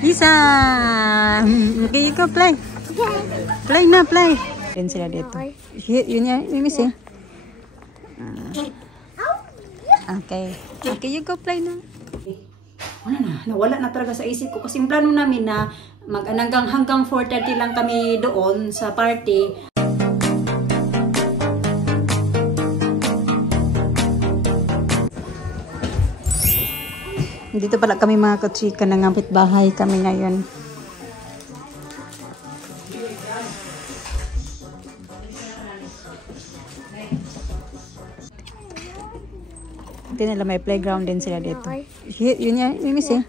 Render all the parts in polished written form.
Lisa! Okay, you go play. Play na, play. Yan sila dito. Yun yan, yun siya. Okay. Okay, you go play na. Wala na, nawala na talaga sa isip ko. Kasi yung plano namin na hanggang 4:30 lang kami doon sa party. Dito pala kami mga kachika, nangapit bahay kami ngayon. Hindi nila may playground din sila dito. Yun yan, yun siya.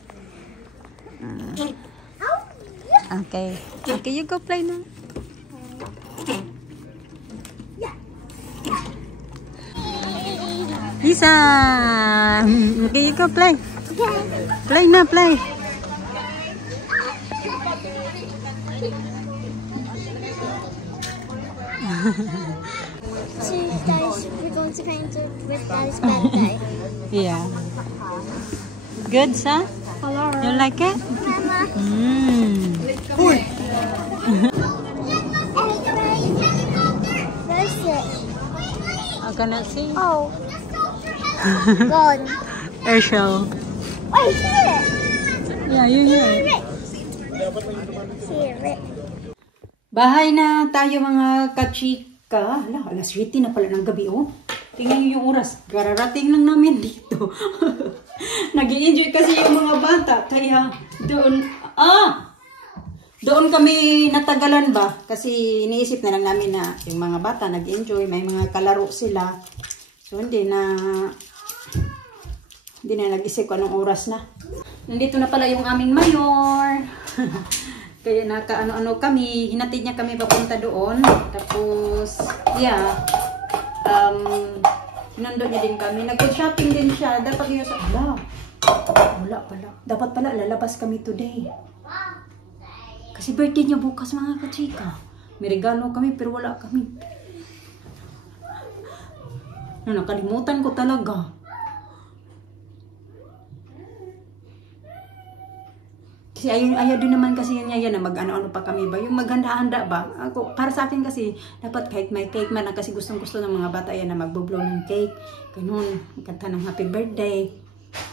Okay. Okay, you go play na. Lisa! Okay, you go play. Play na, play. So guys, we're going to paint it with Daddy's birthday. Yeah. Good, son? Hello. You like it? Mama. Where's it? I cannot see. Oh. Gone. Air show. Oh, I hear it. Yeah, you hear it. Hear it. Bahay na tayo mga kachika. Ala, alas 7 na pala ng gabi, oh. Tingnan nyo yung oras. Gararating lang namin dito. Nag-i-enjoy kasi yung mga bata. Kaya doon kami natagalan ba? Kasi iniisip na lang namin na yung mga bata nag-enjoy. May mga kalaro sila. So hindi na nag-isip ko anong oras na. Nandito na pala yung aming mayor. Kaya naka-ano-ano kami. Hinatid niya kami papunta doon. Tapos, yeah. Nandun niya din kami. Nag-shopping din siya. Dapat yun sa... Wala pala. Dapat pala lalabas kami today. Kasi birthday niya bukas mga kachika. May regalo kami pero wala kami. Nakalimutan ko talaga. Kasi ayaw din naman kasi yan na mag-ano-ano pa kami ba. Yung maghanda-handa ba. Ako, para sa akin kasi, dapat kahit may cake man. Kasi gustong-gusto ng mga bata yan na mag-blow ng cake. Ganun, kanta ng happy birthday.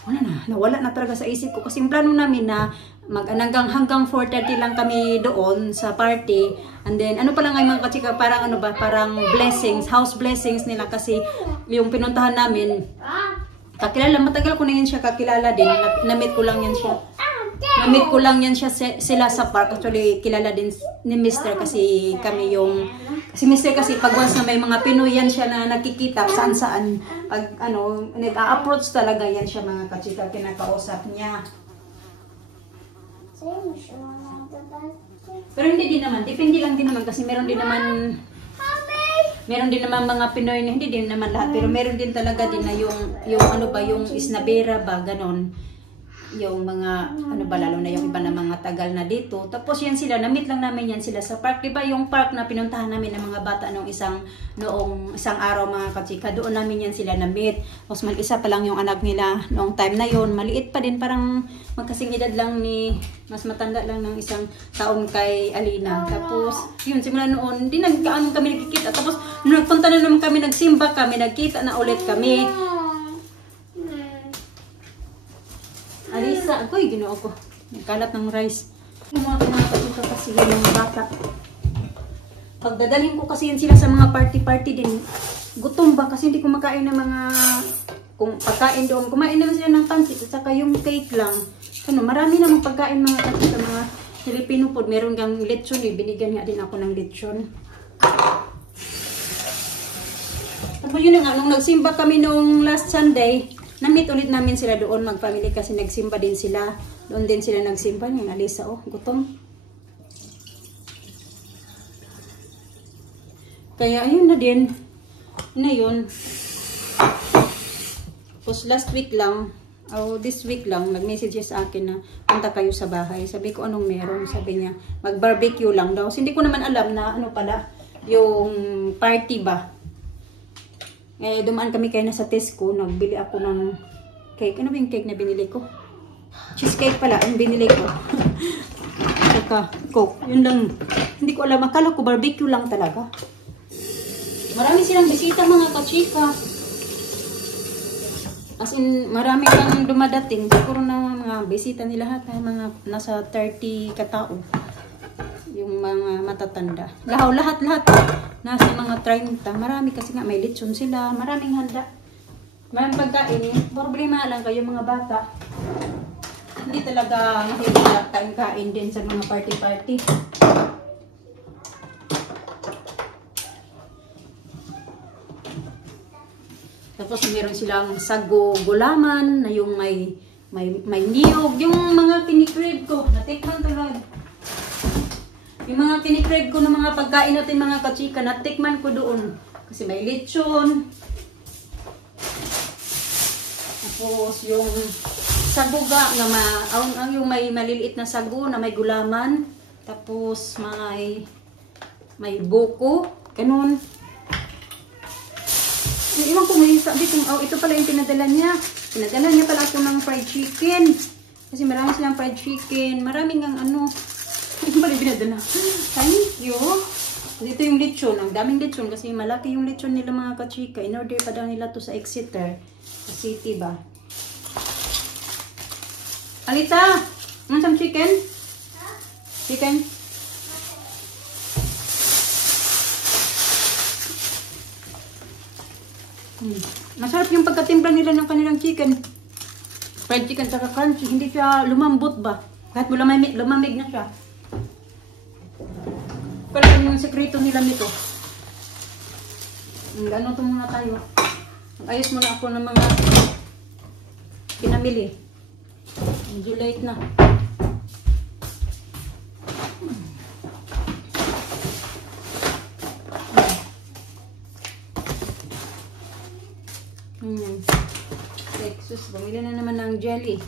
Wala na, nawala na talaga sa isip ko. Kasi yung plano namin na hanggang 4:30 lang kami doon sa party. And then, ano pala nga yung mga kachika, parang ano ba, parang blessings, house blessings nila. Kasi yung pinuntahan namin, kakilala, matagal ko na yan siya kakilala din. Na-meet ko lang yan siya. Na-meet ko lang yan siya sila sa park. Actually, kilala din ni Mr. kasi kami yung... Kasi Mr. kasi pag once na may mga Pinoy yan siya na nakikita saan-saan. Pag ano, nag-a-approach talaga yan siya mga kachika, kinakausap niya. Pero hindi din naman. Depende lang din naman kasi meron din naman mga Pinoy na hindi din naman lahat. Pero meron din talaga din na yung ano ba, yung isnabera ba, ganon. Yung mga, ano ba, lalo na yung iba na mga tagal na dito. Tapos yan sila, na-meet lang namin yan sila sa park. Diba yung park na pinuntahan namin ng mga bata noong isang araw mga kachika, doon namin yan sila na-meet. Tapos mag-isa pa lang yung anak nila noong time na yon. Maliit pa din, parang magkasing edad lang mas matanda lang ng isang taon kay Alina. Tapos, yun, simula noon, hindi nagkaano kami nagkikita. Tapos, nung nagpunta na naman kami, nagsimba kami, nagkita na ulit kami. Alisa, ako'y ginoo ko. Nagkalat ng rice. Yung mga pinapatuka kasi yung mga bata. Pagdadalhin ko kasi yan sila sa mga party-party din. Gutom ba? Kasi hindi ko makain ng mga pagkain doon. Kumain naman sila ng pansit at saka yung cake lang. Ano, marami namang pagkain mga kasi sa mga Filipino food. Meron kang lechon. Binigyan nga din ako ng lechon. Tapos yun nga, nung nagsimba kami nung last Sunday, na-meet ulit namin sila doon, mag-family kasi nagsimba din sila. Doon din sila nagsimba. Yung Alisa, oh, gutom. Kaya, ayun na din. Yun na yun. Tapos last week lang, this week lang, nag-message sa akin na punta kayo sa bahay. Sabi ko, anong meron? Sabi niya, mag-barbecue lang daw. So, hindi ko naman alam na ano pala, yung party ba. Dumaan kami kayo na sa Tesco, nagbili ako ng cake. Ano ba yung cake na binili ko? Cheesecake pala, yung binili ko. tsaka Coke. Yun lang. Hindi ko alam. Akala ko barbecue lang talaga. Marami silang bisita mga kachika. As in, marami kang dumadating. Siguro na mga bisita nila lahat. Mga nasa 30 katao. Yung mga matatanda. Lahat. Nasa mga 30. Marami kasi nga may lechon sila. Maraming handa. Maraming pagkain. Problema lang kayo mga bata. Hindi talaga mahilig kain din sa mga party-party. Tapos meron silang sago gulaman na yung may niyog. Yung mga kinikrib ko, natikman talaga. Yung mga kinikrib ko ng mga pagkain natin mga kachika, natikman ko doon. Kasi may lechon. Tapos yung sagoga nga yung may maliliit na sago na may gulaman. Tapos may buko. Ganun. Iwan ko ngayon sabi kung ito pala yung pinadala niya. Pinadala niya pala ako ng fried chicken. Kasi marami silang fried chicken. Maraming ang ano. Ito pala yung pinadala. Thank you. Ito yung lechon. Ang daming lechon kasi malaki yung lechon nila mga kachika. In-order pa daw nila to sa Exeter. Sa city ba. Alita! Ano some chicken? Chicken? Masarap yung pagkatimpla nila ng kanilang chicken. Fried chicken saka crunchy. Hindi siya lumambot ba? Kahit lumamig na siya. Kaya yung sekreto nila nito. Ano ito muna tayo. Ayos muna ako ng mga pinamili. Medyo late na. Lexus, bumili na naman ng jelly.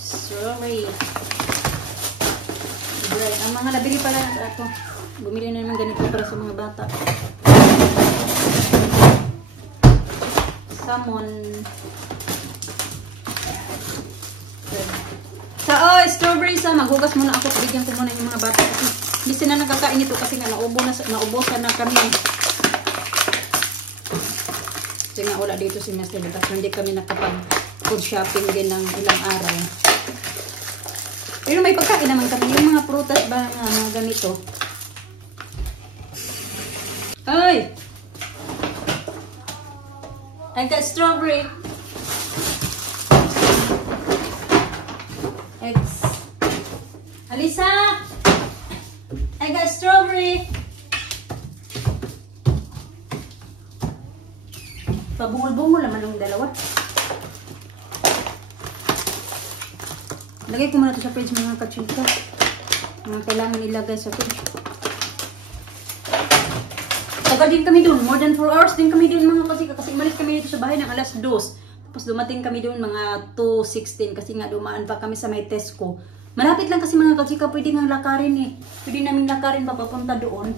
Sorry. Ang mga nabili pala ako. Bumili na naman ganito para sa mga bata. Salmon. Strawberry sa maghugas muna ako. Bigyan ko muna yung mga bata. Kasi hindi sila nakakain ito kasi nga naubusan na kami. Kasi nga wala dito si Master Dapat. Hindi kami nakapag-food shopping din ng ilang araw. Pero may pagkain naman kami. Yung mga prutas ba nga mga ganito. Ay! I got strawberry. Eggs. Alisa! I got strawberry. Pabungol-bungol naman ng dalawa. Lagay ko muna ito sa fridge mga kachika. Mga kailangan ilagay sa fridge. Tagal din kami doon. More than 4 hours din kami doon mga kachika. Kasi umalis kami dito sa bahay ng alas 2. Tapos dumating kami doon mga 2:16. Kasi nga dumaan pa kami sa may Tesco. Malapit lang kasi mga kachika. Pwede nga lakarin eh. Pwede namin lakarin pa papunta doon.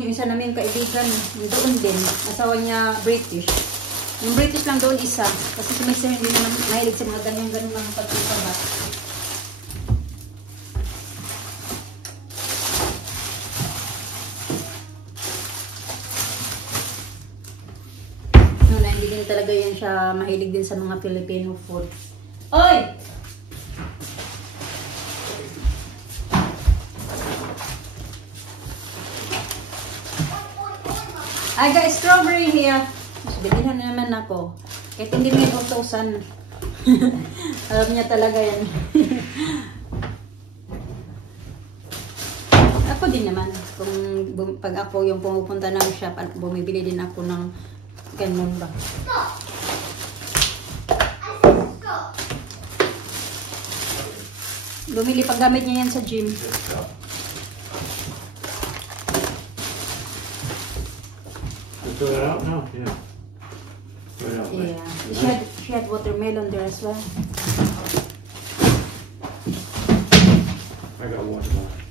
Yung isa namin kaibigan, doon din, asawa niya British. Yung British lang doon isa, kasi si Mr. hindi naman mahilig sa mga ganyan-ganyan mga pagkakabat. No, hindi din talaga yan siya mahilig din sa mga Filipino food. Oy! I got strawberry here. Mas bilhin na naman ako. Kahit hindi may utusan. Alam niya talaga yan. Ako din naman. Pag ako yung pumupunta ng shop, bumibili din ako ng ganun ba. Bumili pag gamit niya yan sa gym. Throw that out now? Yeah. Throw it out. Yeah. She had watermelon there as well. I got watermelon.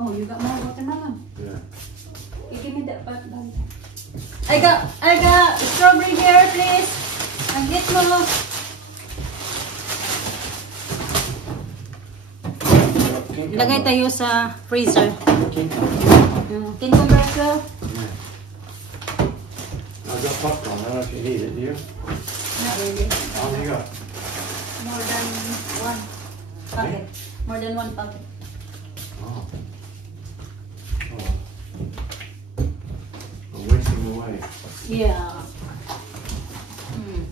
Oh, you got more watermelon. Yeah. You give me that bag. I got strawberry here, please. Ang get mo. Ilagay tayo sa freezer. King commercial. Yeah. I've got popcorn. I don't know if you need it, do you? Not really. How many you got? More than one packet. More than one packet. Oh. Oh. I'm wasting away. Yeah. Hmm.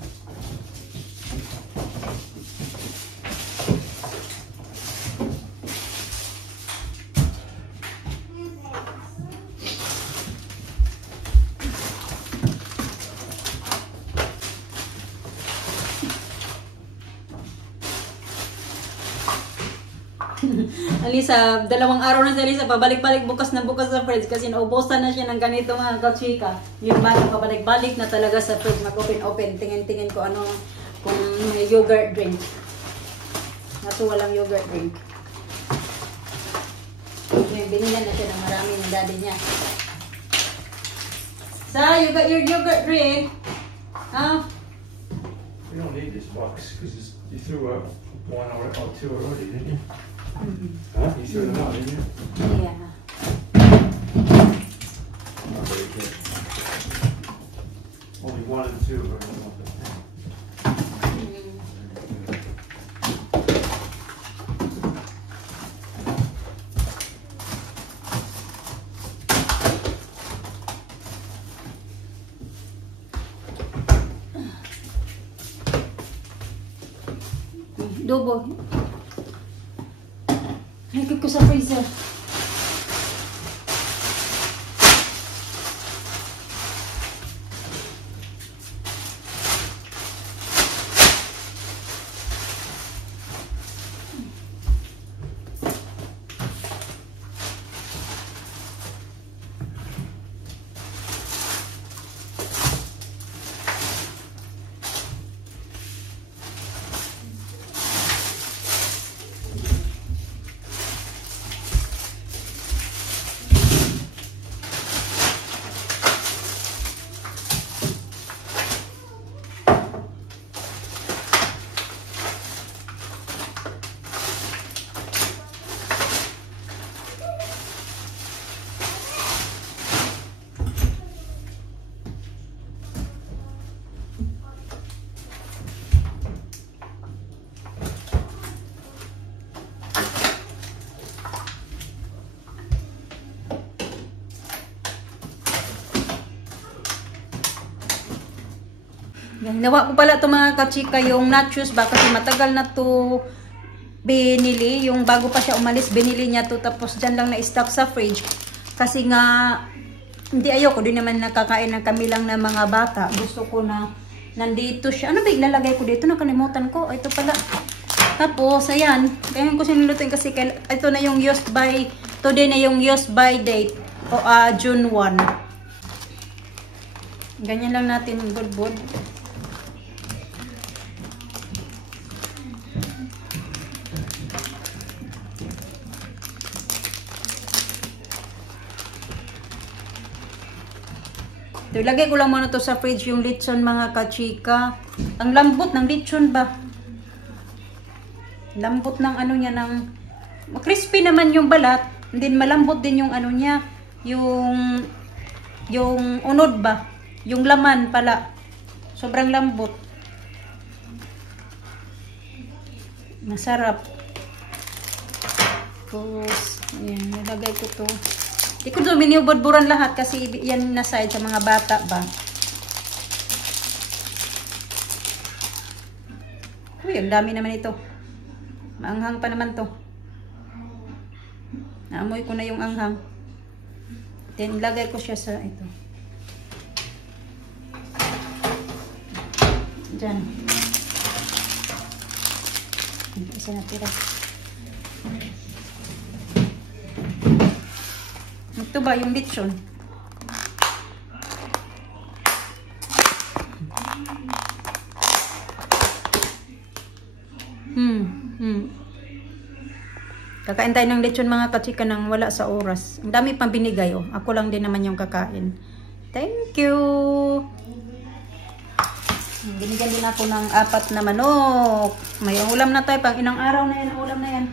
Alisa, 2 araw na si Alisa, pabalik-balik bukas na bukas sa fridge kasi naubusan na siya ng ganito mga kachika. Yung bata, pabalik-balik na talaga sa fridge, mag-open-open, tingin-tingin ko ano, kung may yogurt drink. Nato walang yogurt drink. Binilan na siya ng marami ng daddy niya. Sa, you got your yogurt drink? Huh? You don't need this box because you threw out one or two already, didn't you? Mm-hmm. Huh? You threw them out, didn't you? Yeah. Not very good. Only 1 and 2 are in the Dobo. Nagkik ko sa freezer. Nawa ko pala ito mga kachika yung nachos ba kasi matagal na to binili. Yung bago pa siya umalis, binili niya to tapos dyan lang na-stock sa fridge. Kasi nga, hindi ayoko din naman nakakain ng kami lang na mga bata. Gusto ko na nandito siya. Ano ba ilalagay ko dito? Nakalimutan ko. Ito pala. Tapos, ayan. Kaya ko sinilutuin kasi ito na yung used by, today na yung used by date. O June 1. Ganyan lang natin budbud. So, ilagay ko lang muna to sa fridge yung lechon mga kachika. Ang lambot ng lechon ba? Lambot ng ano niya ng crispy naman yung balat. And then malambot din yung ano niya, yung unod ba? Yung laman pala. Sobrang lambot. Masarap. Tapos, ayan, nilagay ko to. Di ko doon minibudburan lahat kasi yan na side sa mga bata ba. Uy, ang dami naman ito. Maanghang pa naman to. Naamoy ko na yung anghang. Then, lagay ko siya sa ito. Diyan. Isa na tira. Ito ba yung lechon? Kakain tayo ng lechon mga kachika nang wala sa oras. Ang dami pang binigay oh. Ako lang din naman yung kakain. Thank you! Binigyan din ako ng 4 na manok. May ulam na tayo. Pang inang araw na yan. Ang ulam na yan.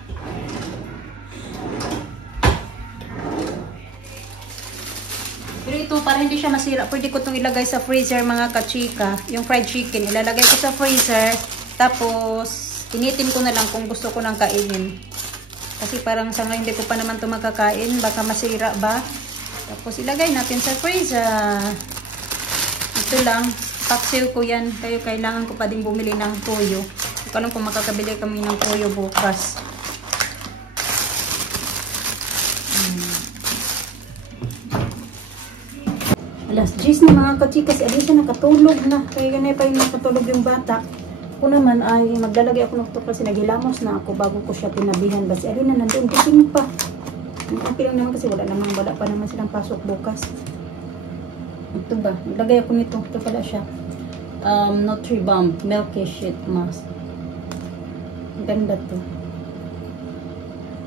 Pero ito, para hindi siya masira, pwede ko itong ilagay sa freezer mga kachika. Yung fried chicken, ilalagay ko sa freezer. Tapos, tinitin ko na lang kung gusto ko nang kainin. Kasi parang sa ngayon, hindi ko pa naman ito makakain. Baka masira ba? Tapos, ilagay natin sa freezer. Ito lang. Paksiw ko yan. Kaya kailangan ko pa din bumili ng toyo. Hindi ko alam kung makakabili kami ng toyo bukas. Alas 10 na mga kachika. Si Alisa nakatulog na. Kaya ganyan pa yung nakatulog yung bata. Ako naman ay maglalagay ako ng tukal. Sinagilamos na ako bago ko siya tinabihan. Basi Alina nandun. Gising pa. Okay lang naman kasi wala pa naman silang pasok bukas. Ito ba? Naglagay ako nito. Ito pala siya. Nutribomb Milky Sheet Mask. Ganda to.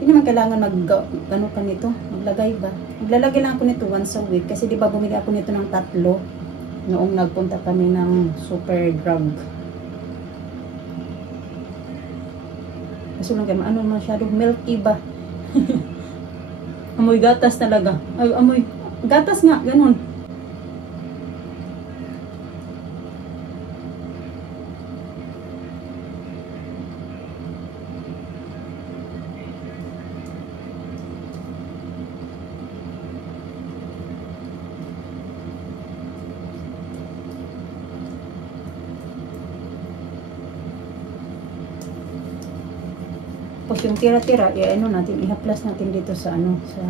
Hindi naman kailangan ano ka nito. Maglagay ba? Maglalagay lang ako nito once a week. Kasi di ba bumili ako nito ng 3 noong nagpunta kami ng Super Drug. Kasi lang kayo, ano masyadong milky ba? Amoy gatas talaga. Ay, amoy gatas nga, ganun. Tapos yung tira-tira, ano natin, ihaplas natin dito sa ano, sa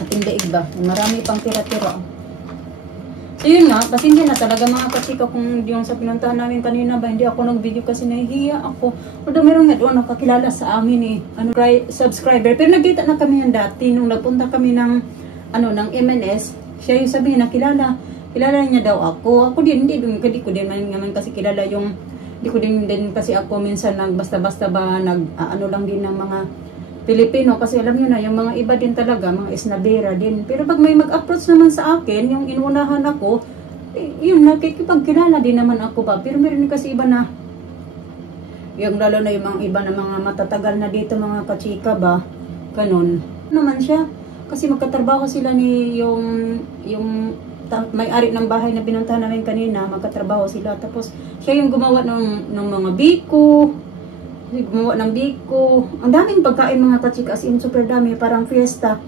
ating daig ba. Marami pang tira-tira. So yun nga, kasi hindi na talaga mga kachika kung yung sa pinuntahan namin kanina ba, hindi ako nag-video kasi nahihiya ako. Although meron nga doon nakakilala sa amin subscriber. Pero nagkita na kami yan dati nung nagpunta kami ng, ng MNS. Siya yung sabihin na kilala niya daw ako. Ako din, hindi ko din naman kasi kilala yung hindi ko din kasi ako minsan basta-basta ba ano lang din ng mga Pilipino kasi alam niyo na yung mga iba din talaga mga isnabera din, pero pag may mag-approach naman sa akin yung inuunahan ako yun nakikipagkilala din naman ako ba, pero meron kasi iba na yung lalo na yung mga iba na mga matatagal na dito mga kachika ba ganun naman siya kasi magkatrabaho sila ni yung may-ari ng bahay na pinuntahan namin kanina, magkatrabaho sila. Tapos, siya yung gumawa ng mga biko. Gumawa ng biko. Ang daming pagkain mga kachika, as in super dami. Parang fiesta.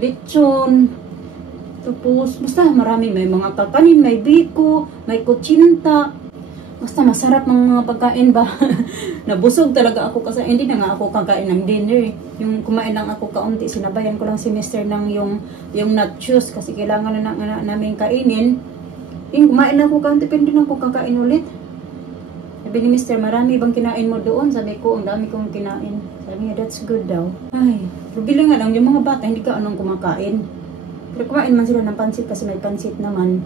Lechon. Tapos, basta marami. May mga kakanin, may biko, may kutsinta. Basta masarap mga pagkain ba. Nabusog talaga ako kasi hindi na nga ako kakain ng dinner. Yung kumain lang ako kaunti, sinabayan ko lang si Mr. ng yung nachos kasi kailangan na namin kainin. Yung kumain lang ako kaunti, pero hindi na ako kakain ulit. Sabi ni Mr. marami bang kinain mo doon? Sabi ko, ang dami kong kinain. Sabi niya, that's good daw. Ay, bilang nga lang, yung mga bata hindi ka anong kumakain. Pero kumain man sila ng pansit kasi may pansit naman.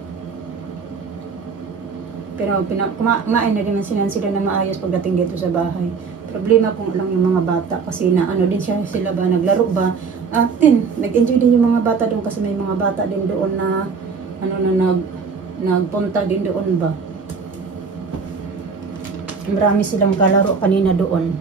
Pero kumain na din sila na maayos pagdating dito sa bahay. Problema po lang yung mga bata kasi na din sila ba, naglaro ba. At din, nag-enjoy din yung mga bata doon kasi may mga bata din doon na nagpunta din doon ba. Marami silang kalaro kanina doon.